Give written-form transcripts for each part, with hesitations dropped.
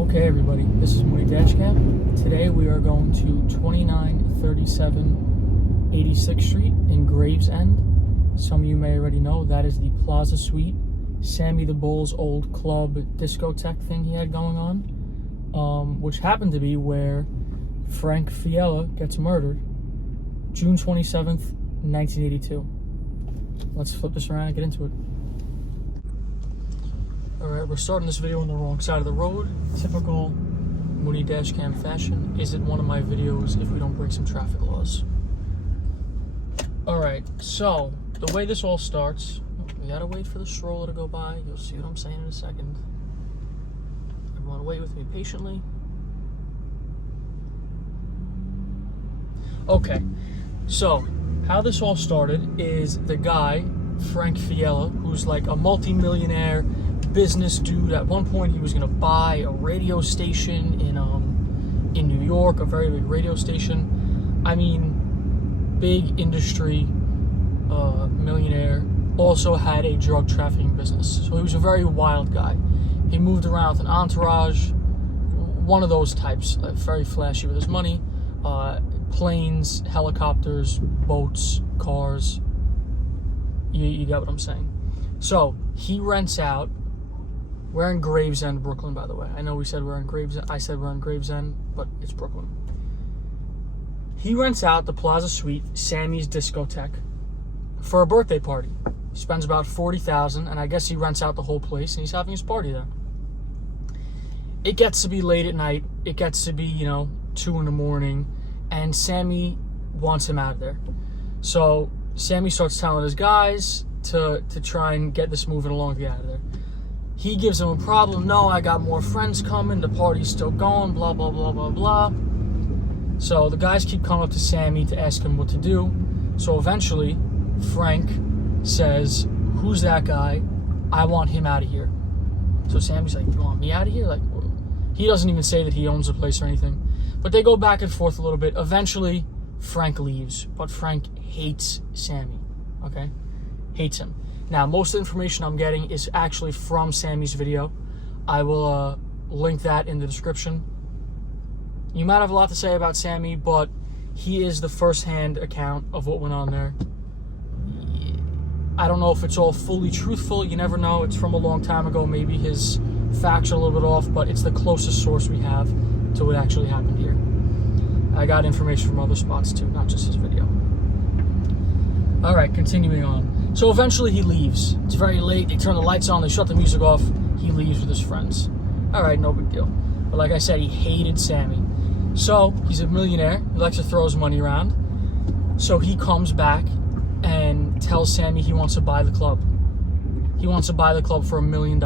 Okay everybody, this is mooneydashcam. Today we are going to 2937 86th Street in Gravesend. Some of you may already know that is the Plaza Suite, Sammy the Bull's old club discotheque thing he had going on, which happened to be where Frank Fiala gets murdered June 27th, 1982. Let's flip this around and get into it. Alright, we're starting this video on the wrong side of the road. Typical Mooney Dashcam fashion. Is it one of my videos if we don't break some traffic laws? Alright, so the way this all starts, we gotta wait for the stroller to go by. You'll see what I'm saying in a second. Everyone wait with me patiently. Okay, so how this all started is the guy, Frank Fiala, who's like a multimillionaire business dude. At one point he was going to buy a radio station in New York, a very big radio station. I mean, big industry millionaire. Also had a drug trafficking business, so he was a very wild guy. He moved around with an entourage, one of those types, very flashy with his money. Planes, helicopters, boats, cars. You get what I'm saying. So he rents out. We're in Gravesend, Brooklyn, by the way. I know we said we're in Gravesend. I said we're in Gravesend, but it's Brooklyn. He rents out the Plaza Suite, Sammy's discotheque, for a birthday party. He spends about $40,000, and I guess he rents out the whole place, and he's having his party there. It gets to be late at night. It gets to be, 2 in the morning, and Sammy wants him out of there. So Sammy starts telling his guys to try and get this moving along to get out of there. He gives him a problem. No, I got more friends coming. The party's still going. Blah, blah, blah, blah, blah. So the guys keep coming up to Sammy to ask him what to do. So eventually, Frank says, "Who's that guy? I want him out of here." So Sammy's like, "You want me out of here?" Like, he doesn't even say that he owns the place or anything. But they go back and forth a little bit. Eventually, Frank leaves. But Frank hates Sammy. Okay? Hates him. Now, most of the information I'm getting is actually from Sammy's video. I will link that in the description. You might have a lot to say about Sammy, but he is the first-hand account of what went on there. I don't know if it's all fully truthful. You never know. It's from a long time ago. Maybe his facts are a little bit off, but it's the closest source we have to what actually happened here. I got information from other spots too, not just his video. All right, continuing on. So eventually he leaves. It's very late. They turn the lights on. They shut the music off. He leaves with his friends. All right, no big deal. But like I said, he hated Sammy. So he's a millionaire. He likes to throw his money around. So he comes back and tells Sammy he wants to buy the club. He wants to buy the club for $1 million.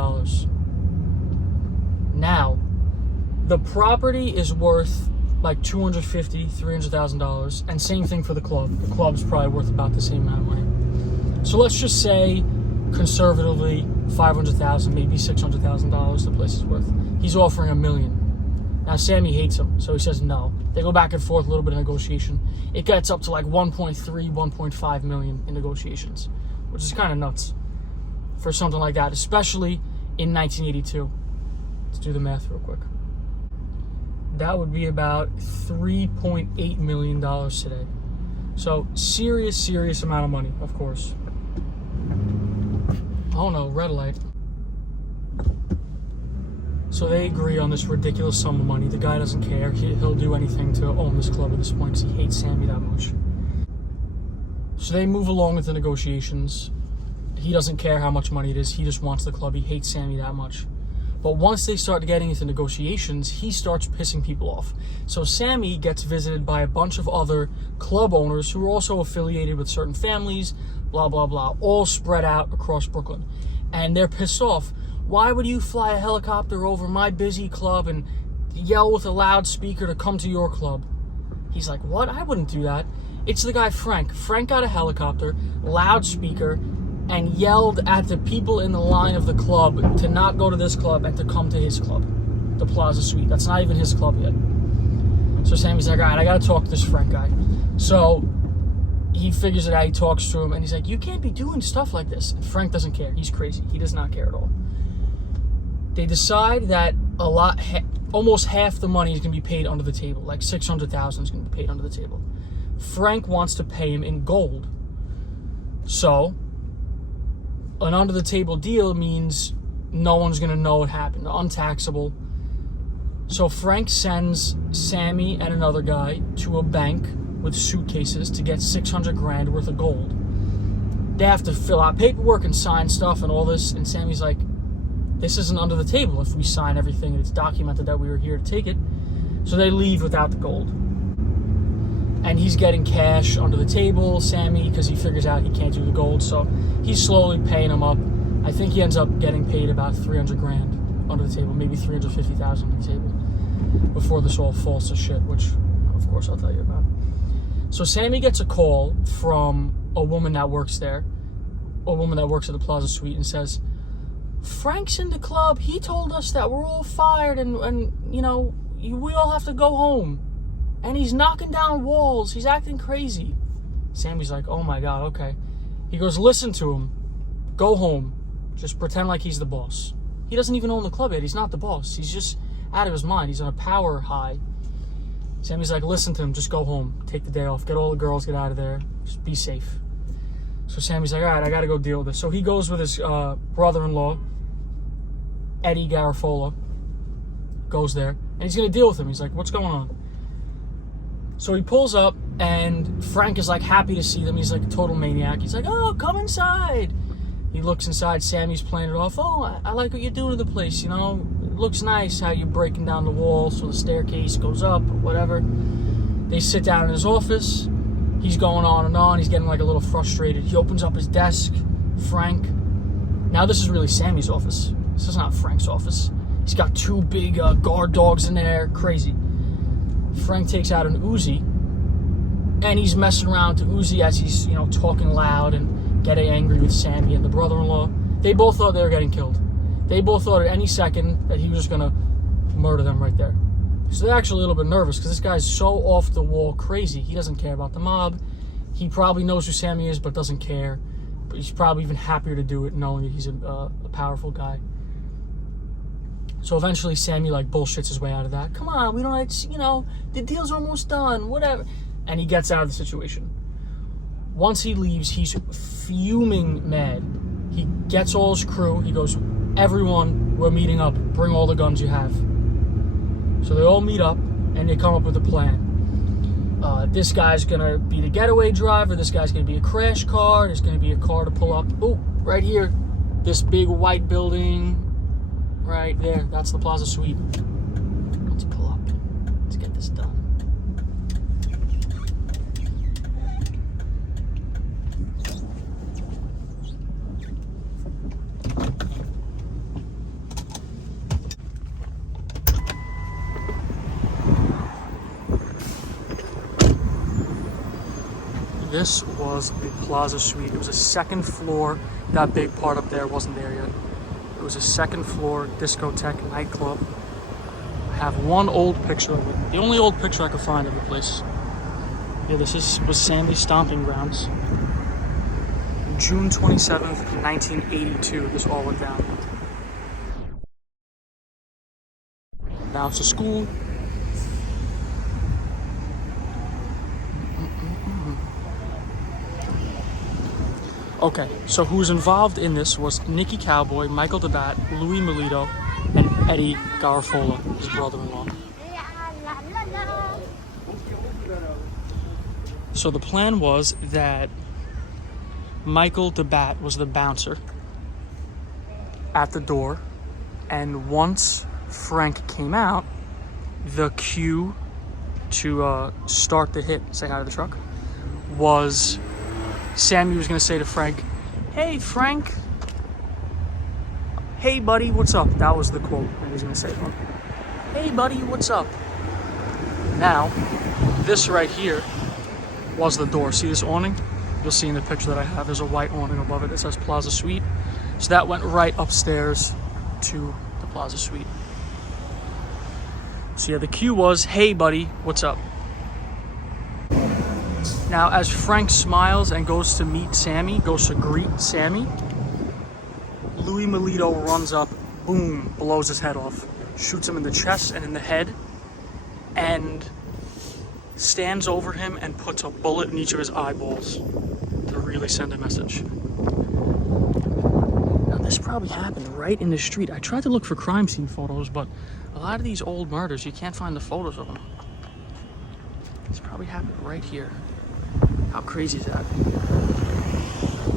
Now, the property is worth like $250,000, $300,000, and same thing for the club. The club's probably worth about the same amount of money. So let's just say, conservatively, $500,000, maybe $600,000 the place is worth. He's offering $1 million. Now Sammy hates him, so he says no. They go back and forth, a little bit of negotiation. It gets up to like 1.3, 1.5 million in negotiations, which is kind of nuts for something like that, especially in 1982. Let's do the math real quick. That would be about $3.8 million today. So serious amount of money, of course. Oh no, red light. So they agree on this ridiculous sum of money. The guy doesn't care. He'll do anything to own this club at this point because he hates Sammy that much. So they move along with the negotiations. He doesn't care how much money it is. He just wants the club. He hates Sammy that much. But once they start getting into negotiations, he starts pissing people off. So Sammy gets visited by a bunch of other club owners who are also affiliated with certain families, blah, blah, blah, all spread out across Brooklyn. And they're pissed off. Why would you fly a helicopter over my busy club and yell with a loudspeaker to come to your club? He's like, what? I wouldn't do that. It's the guy Frank. Frank got a helicopter, loudspeaker, and yelled at the people in the line of the club to not go to this club and to come to his club, the Plaza Suite. That's not even his club yet. So Sammy's like, all right, I got to talk to this Frank guy. So he figures it out. He talks to him, and he's like, you can't be doing stuff like this. And Frank doesn't care. He's crazy. He does not care at all. They decide that almost half the money is going to be paid under the table. Like $600,000 is going to be paid under the table. Frank wants to pay him in gold. So, an under the table deal means no one's going to know what happened. Untaxable. So Frank sends Sammy and another guy to a bank with suitcases to get $600,000 worth of gold. They have to fill out paperwork and sign stuff and all this. And Sammy's like, this isn't under the table if we sign everything and it's documented that we were here to take it. So they leave without the gold. And he's getting cash under the table, Sammy, because he figures out he can't do the gold. So he's slowly paying him up. I think he ends up getting paid about $300,000 under the table, maybe $350,000 under the table, before this all falls to shit, which, of course, I'll tell you about. So Sammy gets a call from a woman that works there, a woman that works at the Plaza Suite, and says, Frank's in the club. He told us that we're all fired and you know, we all have to go home. And he's knocking down walls. He's acting crazy. Sammy's like, oh my God, okay. He goes, listen to him. Go home. Just pretend like he's the boss. He doesn't even own the club yet. He's not the boss. He's just out of his mind. He's on a power high. Sammy's like, listen to him. Just go home. Take the day off. Get all the girls. Get out of there. Just be safe. So Sammy's like, all right, I got to go deal with this. So he goes with his brother-in-law, Eddie Garofalo. Goes there. And he's going to deal with him. He's like, what's going on? So he pulls up, and Frank is like happy to see them. He's like a total maniac. He's like, oh, come inside. He looks inside. Sammy's playing it off. Oh, I like what you're doing to the place, you know. It looks nice how you're breaking down the wall so the staircase goes up or whatever. They sit down in his office. He's going on and on. He's getting like a little frustrated. He opens up his desk. Frank. Now this is really Sammy's office. This is not Frank's office. He's got two big guard dogs in there. Crazy. Frank takes out an Uzi, and he's messing around to Uzi as he's, you know, talking loud and getting angry with Sammy and the brother-in-law. They both thought they were getting killed. They both thought at any second that he was just going to murder them right there. So they're actually a little bit nervous because this guy's so off the wall crazy. He doesn't care about the mob. He probably knows who Sammy is but doesn't care. But he's probably even happier to do it knowing that he's a powerful guy. So eventually Sammy like bullshits his way out of that. Come on, we don't, you know, the deal's almost done, whatever. And he gets out of the situation. Once he leaves, he's fuming mad. He gets all his crew. He goes, everyone, we're meeting up. Bring all the guns you have. So they all meet up, and they come up with a plan. This guy's going to be the getaway driver. This guy's going to be a crash car. There's going to be a car to pull up. Oh, right here, this big white building. Right there, that's the Plaza Suite. Let's pull up. Let's get this done. This was the Plaza Suite. It was a second floor. That big part up there wasn't there yet. It was a second floor discotheque nightclub. I have one old picture of it. The only old picture I could find of the place. Yeah, was Sammy's stomping grounds. June 27th, 1982, this all went down. Now it's a school. Okay, so who was involved in this was Nicky Cowboy, Michael DeBat, Louis Melito, and Eddie Garofalo, his brother-in-law. So the plan was that Michael DeBat was the bouncer at the door, and once Frank came out, the cue to start the hit, say hi to the truck, was Sammy was going to say to Frank, hey, Frank. Hey, buddy, what's up? That was the quote that he was going to say to him. Hey, buddy, what's up? Now, this right here was the door. See this awning? You'll see in the picture that I have, there's a white awning above it that says Plaza Suite. So that went right upstairs to the Plaza Suite. So yeah, the cue was, hey, buddy, what's up? Now, as Frank smiles and goes to meet Sammy, goes to greet Sammy, Louis Melito runs up, boom, blows his head off. shoots him in the chest and in the head, and stands over him and puts a bullet in each of his eyeballs to really send a message. Now, this probably happened right in the street. I tried to look for crime scene photos, but a lot of these old murders, you can't find the photos of them. This probably happened right here. How crazy is that?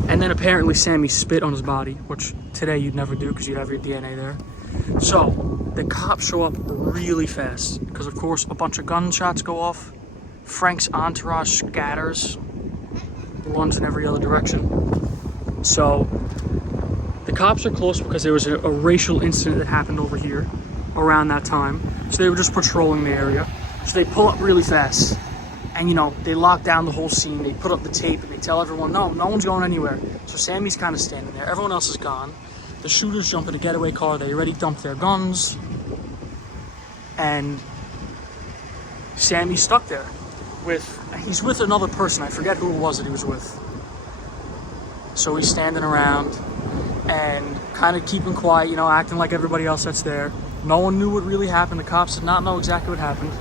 And then apparently Sammy spit on his body, which today you'd never do because you'd have your DNA there. So the cops show up really fast because, of course, a bunch of gunshots go off. Frank's entourage scatters, runs in every other direction. So the cops are close because there was a racial incident that happened over here around that time. So they were just patrolling the area. So they pull up really fast. And, you know, they lock down the whole scene. They put up the tape and they tell everyone, no one's going anywhere. So Sammy's kind of standing there. Everyone else is gone. The shooters jump in a getaway car. They already dumped their guns. And Sammy's stuck there. He's with another person. I forget who it was that he was with. So he's standing around and kind of keeping quiet, you know, acting like everybody else that's there. No one knew what really happened. The cops did not know exactly what happened.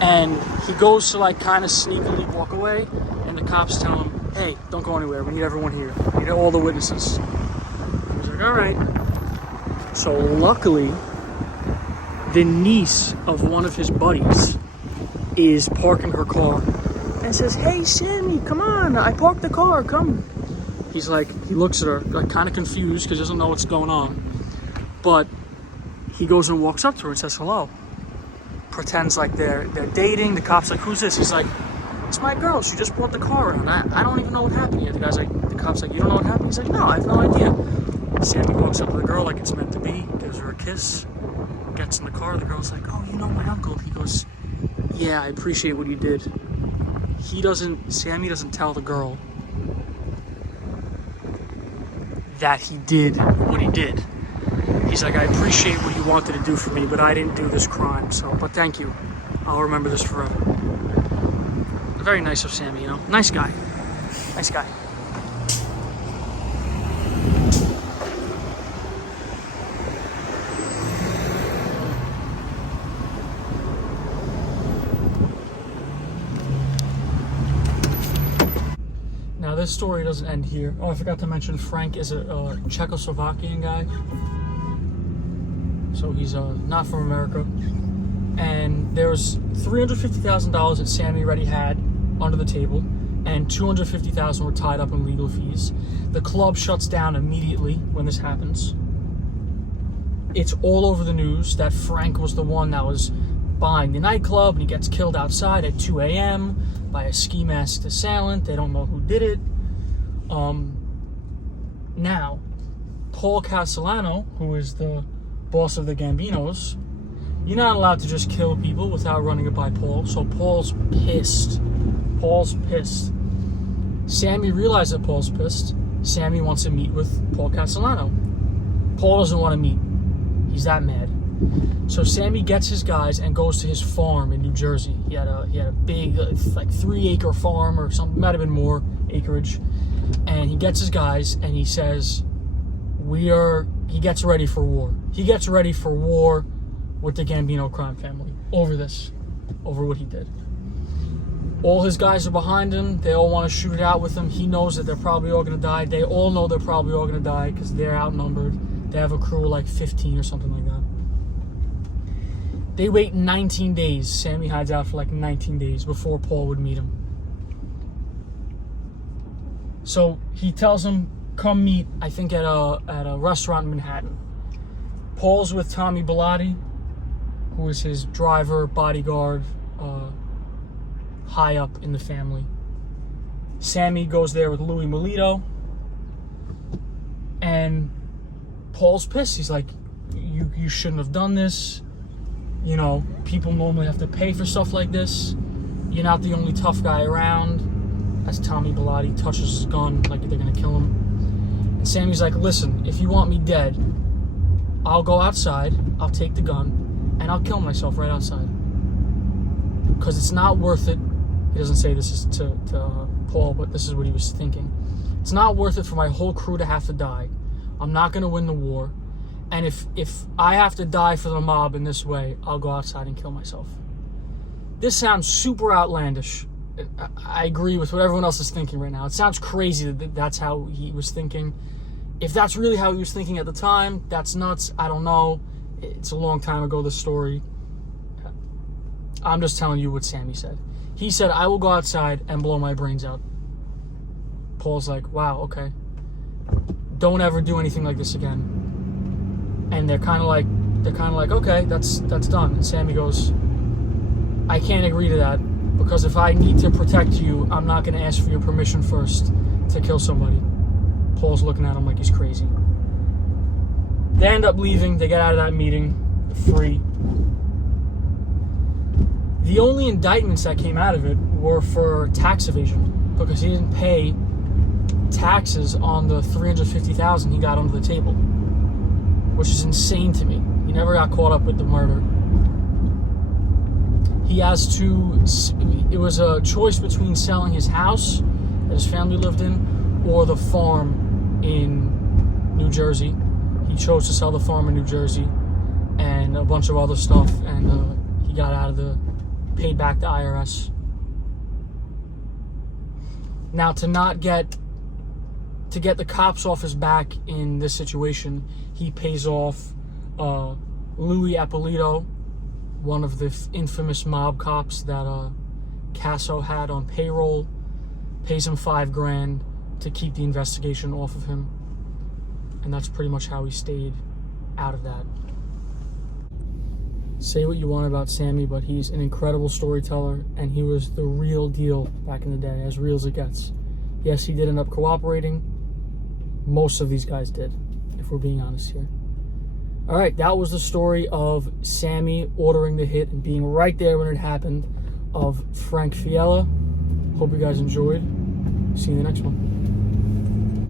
And he goes to like kind of sneakily walk away, and the cops tell him, hey, don't go anywhere. We need everyone here. We need all the witnesses. He's like, all right. So luckily, the niece of one of his buddies is parking her car and says, hey, Sammy, come on. I parked the car. Come. He's like, he looks at her, like kind of confused because he doesn't know what's going on. But he goes and walks up to her and says hello. Pretends like they're dating. The cop's like, who's this? He's like, it's my girl. She just brought the car around. I don't even know what happened yet. The cop's like, you don't know what happened? He's like, no, I have no idea. Sammy walks up to the girl like it's meant to be, gives her a kiss, gets in the car. The girl's like, oh, you know my uncle. He goes, yeah, I appreciate what you did. Sammy doesn't tell the girl that he did what he did. He's like, I appreciate what you wanted to do for me, but I didn't do this crime, but thank you. I'll remember this forever. Very nice of Sammy, you know? Nice guy. Nice guy. Now, this story doesn't end here. Oh, I forgot to mention Frank is a Czechoslovakian guy. So he's not from America. And there was $350,000 that Sammy already had under the table, and $250,000 were tied up in legal fees. The club shuts down immediately when this happens. It's all over the news that Frank was the one that was buying the nightclub, and he gets killed outside at 2 a.m. by a ski-masked assailant. They don't know who did it. Now, Paul Castellano, who is the boss of the Gambinos, you're not allowed to just kill people without running it by Paul. So Paul's pissed. Sammy realizes that Paul's pissed. Sammy wants to meet with Paul Castellano. Paul doesn't want to meet. He's that mad. So Sammy gets his guys and goes to his farm in New Jersey. He had a big, like 3-acre farm or something, might have been more acreage. And he gets his guys and he says, he gets ready for war. He gets ready for war with the Gambino crime family over what he did. All his guys are behind him. They all want to shoot it out with him. He knows that they're probably all going to die. They all know they're probably all going to die because they're outnumbered. They have a crew of like 15 or something like that. They wait 19 days. Sammy hides out for like 19 days before Paul would meet him. So he tells him, come meet, I think, at a restaurant in Manhattan. Paul's with Tommy Bilotti, who is his driver, bodyguard, high up in the family. Sammy goes there with Louis Melito. And Paul's pissed. He's like, you shouldn't have done this. You know, people normally have to pay for stuff like this. You're not the only tough guy around. As Tommy Bilotti touches his gun like they're going to kill him. And Sammy's like, listen, if you want me dead, I'll go outside, I'll take the gun, and I'll kill myself right outside. Because it's not worth it. He doesn't say this is to Paul, but this is what he was thinking. It's not worth it for my whole crew to have to die. I'm not going to win the war. And if I have to die for the mob in this way, I'll go outside and kill myself. This sounds super outlandish. I agree with what everyone else is thinking right now. It sounds crazy that that's how he was thinking. If that's really how he was thinking at the time, that's nuts. I don't know. It's a long time ago, this story. I'm just telling you what Sammy said. He said, I will go outside and blow my brains out. Paul's like, wow, okay. Don't ever do anything like this again. And they're kind of like, okay, that's done. And Sammy goes, I can't agree to that, because if I need to protect you, I'm not going to ask for your permission first to kill somebody. Paul's looking at him like he's crazy. They end up leaving. They get out of that meeting free. The only indictments that came out of it were for tax evasion, because he didn't pay taxes on the $350,000 he got under the table, which is insane to me. He never got caught up with the murder. He has to, it was a choice between selling his house that his family lived in or the farm in New Jersey. He chose to sell the farm in New Jersey and a bunch of other stuff, and he got out of paid back the IRS. Now, to get the cops off his back in this situation, he pays off Louis Appolito, one of the infamous mob cops that Casso had on payroll, pays him $5,000 to keep the investigation off of him. And that's pretty much how he stayed out of that. Say what you want about Sammy, but he's an incredible storyteller, and he was the real deal back in the day, as real as it gets. Yes, he did end up cooperating. Most of these guys did, if we're being honest here. All right, that was the story of Sammy ordering the hit and being right there when it happened, of Frank Fiala. Hope you guys enjoyed. See you in the next one.